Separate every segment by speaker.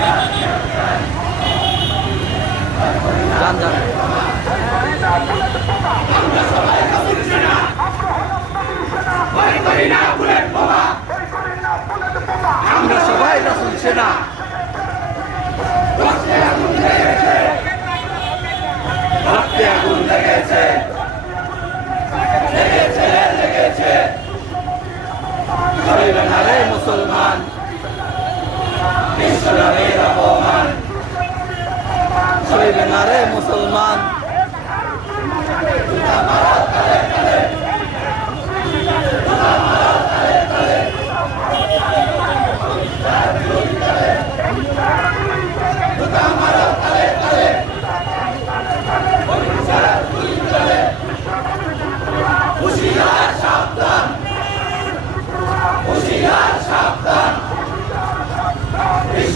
Speaker 1: যান যান। আমরা সবাই রাসুল সেনা। মুসলমান। বিশ্বনবীর অপমান চলবে না রে মুসলমান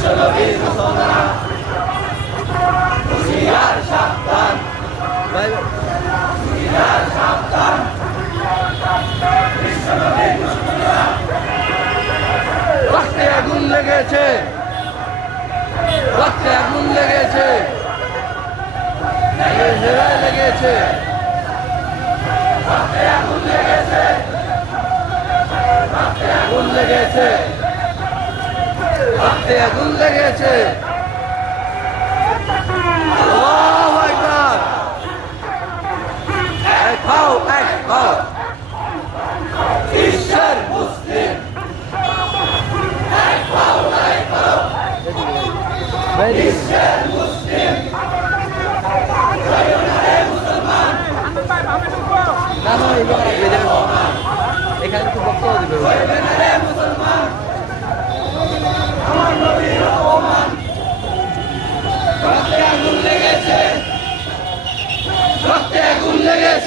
Speaker 1: বিশ্বনবীর ঘোষণা হুশিয়ার সাবধান হুশিয়ার সাবধান বিশ্বনবীর ঘোষণা রক্তে আগুন লেগেছে লেগেছে। রক্তে আগুন লেগেছে। আল্লাহু আকবার রক্তে আগুন লেগেছে।